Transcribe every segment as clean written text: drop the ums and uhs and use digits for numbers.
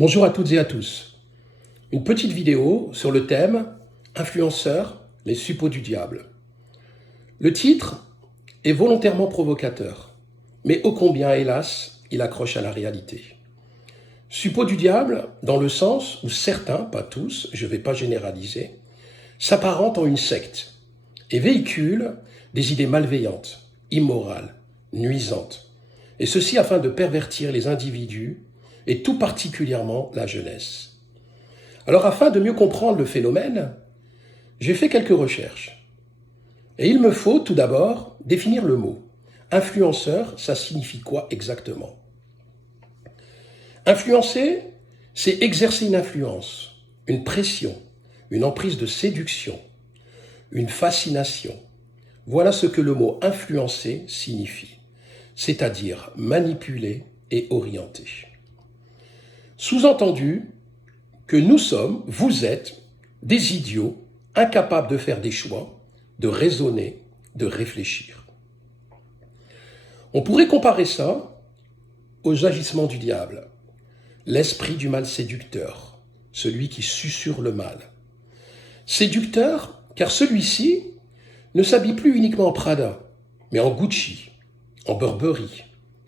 Bonjour à toutes et à tous. Une petite vidéo sur le thème « Influenceurs, les suppôts du diable ». Le titre est volontairement provocateur, mais ô combien, hélas, il accroche à la réalité. Suppôts du diable dans le sens où certains, pas tous, je ne vais pas généraliser, s'apparentent en une secte et véhiculent des idées malveillantes, immorales, nuisantes, et ceci afin de pervertir les individus et tout particulièrement la jeunesse. Alors afin de mieux comprendre le phénomène, j'ai fait quelques recherches. Et il me faut tout d'abord définir le mot. Influenceur, ça signifie quoi exactement? Influencer, c'est exercer une influence, une pression, une emprise de séduction, une fascination. Voilà ce que le mot influencer signifie, c'est-à-dire manipuler et orienter. Sous-entendu que nous sommes, vous êtes, des idiots incapables de faire des choix, de raisonner, de réfléchir. On pourrait comparer ça aux agissements du diable, l'esprit du mal séducteur, celui qui susurre le mal. Séducteur, car celui-ci ne s'habille plus uniquement en Prada, mais en Gucci, en Burberry,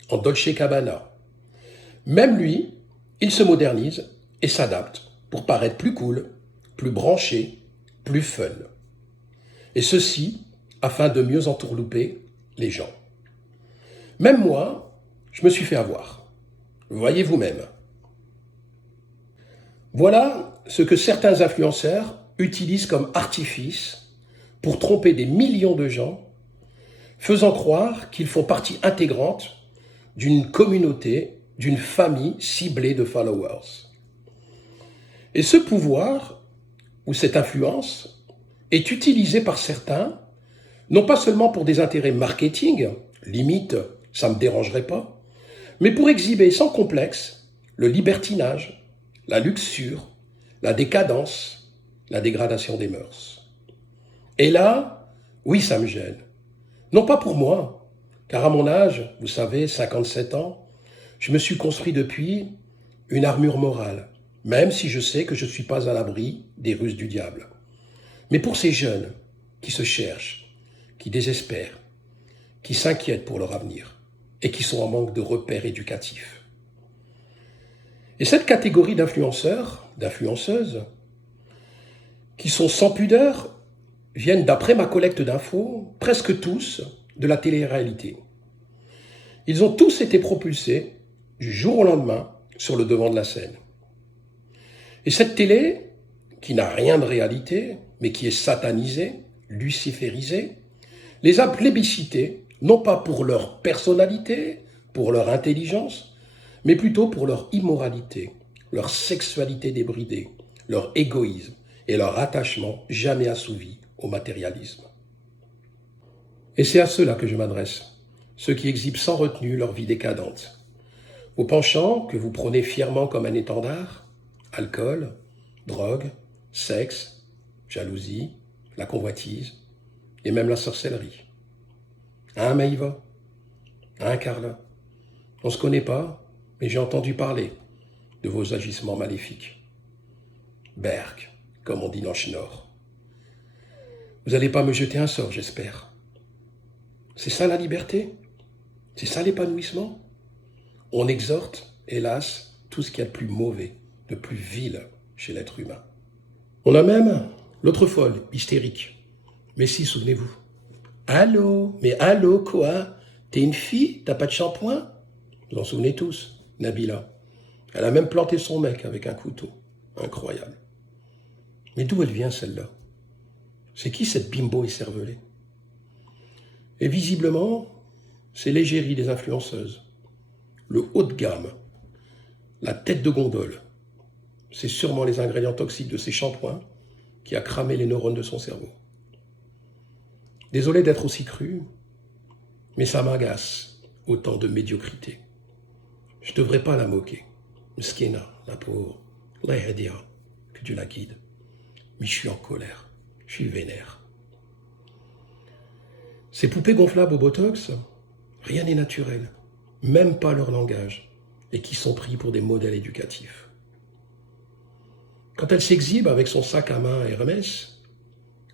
en Dolce Gabbana. Même lui, il se modernise et s'adapte pour paraître plus cool, plus branché, plus fun. Et ceci afin de mieux entourlouper les gens. Même moi, je me suis fait avoir. Voyez vous-même. Voilà ce que certains influenceurs utilisent comme artifice pour tromper des millions de gens, faisant croire qu'ils font partie intégrante d'une communauté, d'une famille ciblée de followers. Et ce pouvoir, ou cette influence, est utilisé par certains, non pas seulement pour des intérêts marketing, limite, ça ne me dérangerait pas, mais pour exhiber sans complexe le libertinage, la luxure, la décadence, la dégradation des mœurs. Et là, oui, ça me gêne. Non pas pour moi, car à mon âge, vous savez, 57 ans, je me suis construit depuis une armure morale, même si je sais que je ne suis pas à l'abri des ruses du diable. Mais pour ces jeunes qui se cherchent, qui désespèrent, qui s'inquiètent pour leur avenir et qui sont en manque de repères éducatifs. Et cette catégorie d'influenceurs, d'influenceuses, qui sont sans pudeur, viennent, d'après ma collecte d'infos, presque tous de la télé-réalité. Ils ont tous été propulsés du jour au lendemain sur le devant de la scène. Et cette télé, qui n'a rien de réalité, mais qui est satanisée, luciférisée, les a plébiscités, non pas pour leur personnalité, pour leur intelligence, mais plutôt pour leur immoralité, leur sexualité débridée, leur égoïsme et leur attachement jamais assouvi au matérialisme. Et c'est à ceux-là que je m'adresse, ceux qui exhibent sans retenue leur vie décadente. Vos penchants que vous prônez fièrement comme un étendard, alcool, drogue, sexe, jalousie, la convoitise et même la sorcellerie. Hein, Maïva? Hein, Carla? On ne se connaît pas, mais j'ai entendu parler de vos agissements maléfiques. Berk, comme on dit dans le Schnorr. Vous n'allez pas me jeter un sort, j'espère. C'est ça la liberté? C'est ça l'épanouissement? On exhorte, hélas, tout ce qu'il y a de plus mauvais, de plus vil chez l'être humain. On a même l'autre folle, hystérique. Mais si, souvenez-vous. Allô? Mais allô, quoi? T'es une fille? T'as pas de shampoing? Vous en souvenez tous, Nabila. Elle a même planté son mec avec un couteau. Incroyable. Mais d'où elle vient, celle-là? C'est qui cette bimbo écervelée? Et visiblement, c'est l'égérie des influenceuses. Le haut de gamme, la tête de gondole. C'est sûrement les ingrédients toxiques de ces shampoings qui a cramé les neurones de son cerveau. Désolé d'être aussi cru, mais ça m'agace, autant de médiocrité. Je ne devrais pas la moquer. Mskina, la pauvre, que Dieu la guide. Mais je suis en colère, je suis vénère. Ces poupées gonflables au botox, rien n'est naturel, même pas leur langage, et qui sont pris pour des modèles éducatifs. Quand elle s'exhibe avec son sac à main Hermès,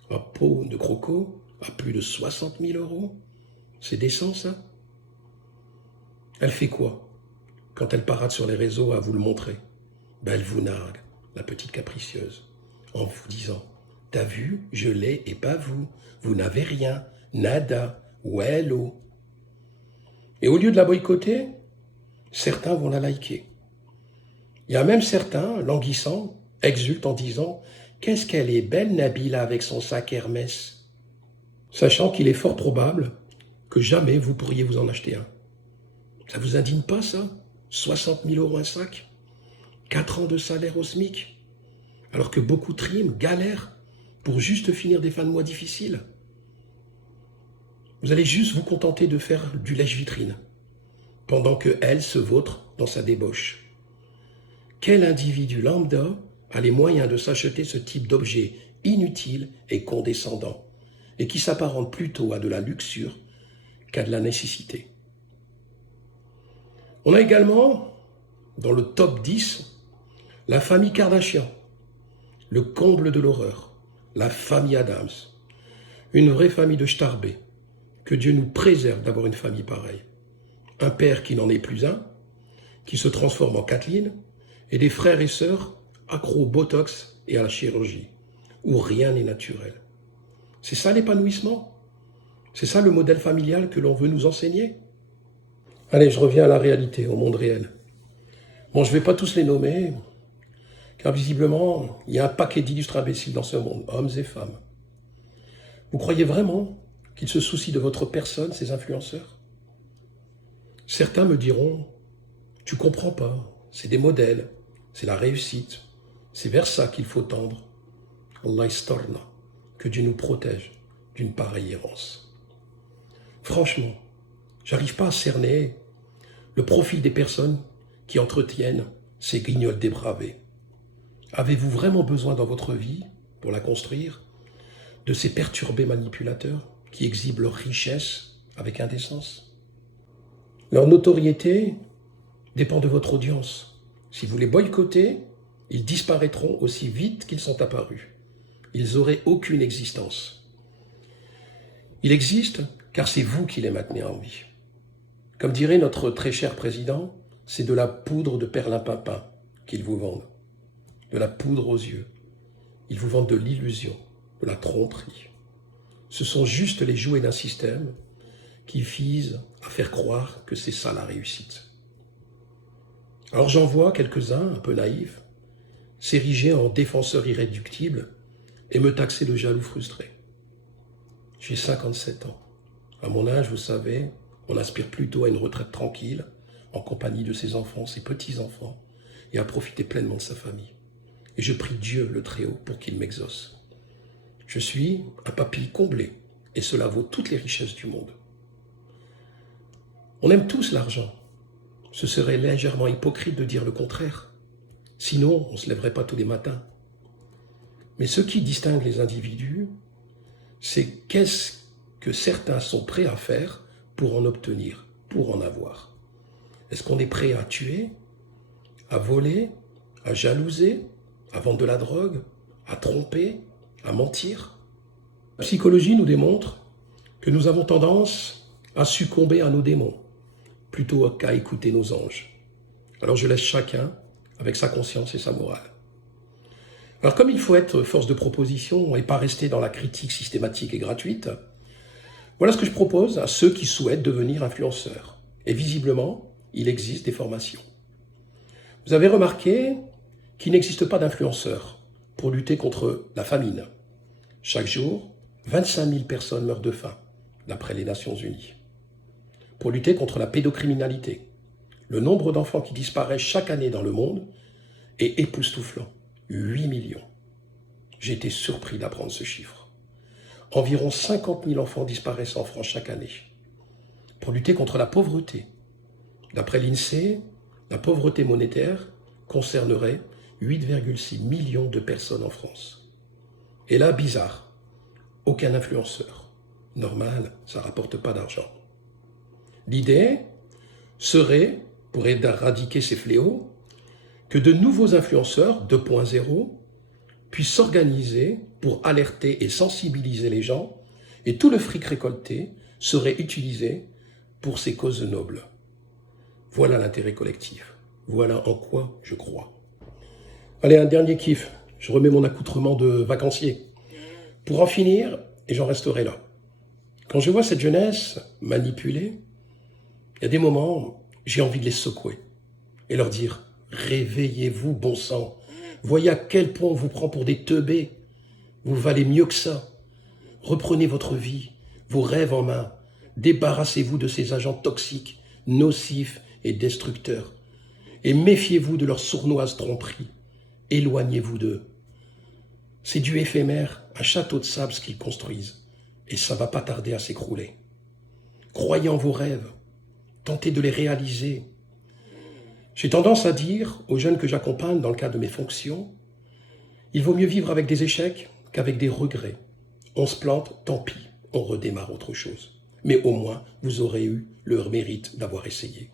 en peau de croco, à plus de 60 000 €, c'est décent ça? Elle fait quoi quand elle parade sur les réseaux à vous le montrer? Ben, elle vous nargue, la petite capricieuse, en vous disant « T'as vu, je l'ai et pas vous. Vous n'avez rien, nada, ou hello. » Et au lieu de la boycotter, certains vont la liker. Il y a même certains, languissants, exultent en disant « Qu'est-ce qu'elle est belle, Nabila, avec son sac Hermès !» Sachant qu'il est fort probable que jamais vous pourriez vous en acheter un. Ça vous indigne pas, ça? 60 000 € un sac? 4 ans de salaire au SMIC? Alors que beaucoup triment, galèrent, pour juste finir des fins de mois difficiles. Vous allez juste vous contenter de faire du lèche-vitrine, pendant que elle se vautre dans sa débauche. Quel individu lambda a les moyens de s'acheter ce type d'objet inutile et condescendant, et qui s'apparente plutôt à de la luxure qu'à de la nécessité? On a également, dans le top 10, la famille Kardashian, le comble de l'horreur, la famille Adams, une vraie famille de starbés. Que Dieu nous préserve d'avoir une famille pareille. Un père qui n'en est plus un, qui se transforme en Kathleen, et des frères et sœurs accros au botox et à la chirurgie, où rien n'est naturel. C'est ça l'épanouissement? C'est ça le modèle familial que l'on veut nous enseigner? Allez, je reviens à la réalité, au monde réel. Bon, je ne vais pas tous les nommer, car visiblement, il y a un paquet d'illustres imbéciles dans ce monde, hommes et femmes. Vous croyez vraiment qu'ils se soucient de votre personne, ces influenceurs? Certains me diront, tu comprends pas, c'est des modèles, c'est la réussite, c'est vers ça qu'il faut tendre. Allah istarna, que Dieu nous protège d'une pareille errance. Franchement, j'arrive pas à cerner le profil des personnes qui entretiennent ces guignols dépravés. Avez-vous vraiment besoin dans votre vie, pour la construire, de ces perturbés manipulateurs qui exhibent leur richesse avec indécence? Leur notoriété dépend de votre audience. Si vous les boycottez, ils disparaîtront aussi vite qu'ils sont apparus. Ils n'auraient aucune existence. Ils existent car c'est vous qui les maintenez en vie. Comme dirait notre très cher président, c'est de la poudre de perlimpinpin qu'ils vous vendent. De la poudre aux yeux. Ils vous vendent de l'illusion, de la tromperie. Ce sont juste les jouets d'un système qui vise à faire croire que c'est ça la réussite. Alors j'en vois quelques-uns, un peu naïfs, s'ériger en défenseurs irréductibles et me taxer de jaloux frustré. J'ai 57 ans. À mon âge, vous savez, on aspire plutôt à une retraite tranquille, en compagnie de ses enfants, ses petits-enfants, et à profiter pleinement de sa famille. Et je prie Dieu le Très-Haut pour qu'il m'exauce. Je suis un papy comblé, et cela vaut toutes les richesses du monde. On aime tous l'argent. Ce serait légèrement hypocrite de dire le contraire. Sinon, on ne se lèverait pas tous les matins. Mais ce qui distingue les individus, c'est qu'est-ce que certains sont prêts à faire pour en obtenir, pour en avoir. Est-ce qu'on est prêt à tuer, à voler, à jalouser, à vendre de la drogue, à tromper, à mentir? La psychologie nous démontre que nous avons tendance à succomber à nos démons, plutôt qu'à écouter nos anges. Alors je laisse chacun avec sa conscience et sa morale. Alors comme il faut être force de proposition et pas rester dans la critique systématique et gratuite, voilà ce que je propose à ceux qui souhaitent devenir influenceurs. Et visiblement, il existe des formations. Vous avez remarqué qu'il n'existe pas d'influenceurs pour lutter contre la famine. Chaque jour, 25 000 personnes meurent de faim, d'après les Nations Unies. Pour lutter contre la pédocriminalité, le nombre d'enfants qui disparaissent chaque année dans le monde est époustouflant, 8 millions. J'ai été surpris d'apprendre ce chiffre. Environ 50 000 enfants disparaissent en France chaque année. Pour lutter contre la pauvreté, d'après l'INSEE, la pauvreté monétaire concernerait 8,6 millions de personnes en France. Et là, bizarre, aucun influenceur. Normal, ça ne rapporte pas d'argent. L'idée serait, pour éradiquer ces fléaux, que de nouveaux influenceurs 2.0 puisse s'organiser pour alerter et sensibiliser les gens, et tout le fric récolté serait utilisé pour ces causes nobles. Voilà l'intérêt collectif. Voilà en quoi je crois. Allez, un dernier kiff. Je remets mon accoutrement de vacancier. Pour en finir, et j'en resterai là. Quand je vois cette jeunesse manipulée, il y a des moments, j'ai envie de les secouer et leur dire « Réveillez-vous, bon sang. Voyez à quel point on vous prend pour des teubés. Vous valez mieux que ça. Reprenez votre vie, vos rêves en main. Débarrassez-vous de ces agents toxiques, nocifs et destructeurs. Et méfiez-vous de leurs sournoises tromperies. Éloignez-vous d'eux. C'est du éphémère, un château de sable ce qu'ils construisent. Et ça va pas tarder à s'écrouler. Croyez en vos rêves. Tentez de les réaliser. J'ai tendance à dire aux jeunes que j'accompagne dans le cadre de mes fonctions, il vaut mieux vivre avec des échecs qu'avec des regrets. On se plante, tant pis, on redémarre autre chose. Mais au moins, vous aurez eu le mérite d'avoir essayé.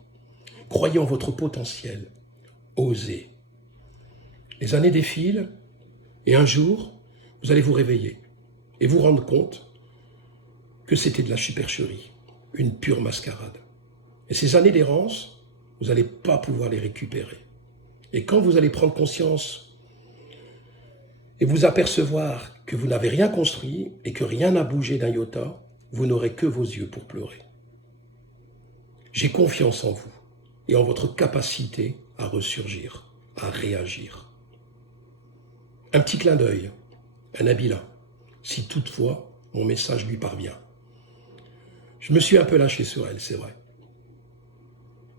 Croyez en votre potentiel. Osez. Les années défilent et un jour, vous allez vous réveiller et vous rendre compte que c'était de la supercherie, une pure mascarade. Et ces années d'errance, vous n'allez pas pouvoir les récupérer. Et quand vous allez prendre conscience et vous apercevoir que vous n'avez rien construit et que rien n'a bougé d'un iota, vous n'aurez que vos yeux pour pleurer. J'ai confiance en vous et en votre capacité à ressurgir, à réagir. Un petit clin d'œil à Nabila, si toutefois mon message lui parvient. Je me suis un peu lâché sur elle, c'est vrai.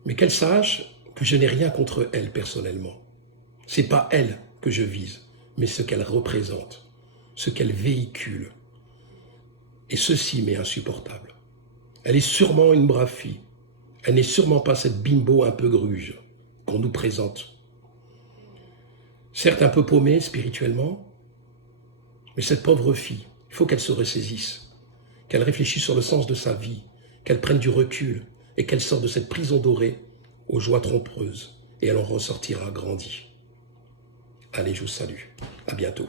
Mais qu'elle sache que je n'ai rien contre elle personnellement. C'est pas elle que je vise, mais ce qu'elle représente, ce qu'elle véhicule. Et ceci m'est insupportable. Elle est sûrement une brave fille. Elle n'est sûrement pas cette bimbo un peu gruge qu'on nous présente. Certes un peu paumée spirituellement, mais cette pauvre fille, il faut qu'elle se ressaisisse, qu'elle réfléchisse sur le sens de sa vie, qu'elle prenne du recul et qu'elle sorte de cette prison dorée aux joies trompeuses et elle en ressortira grandie. Allez, je vous salue. À bientôt.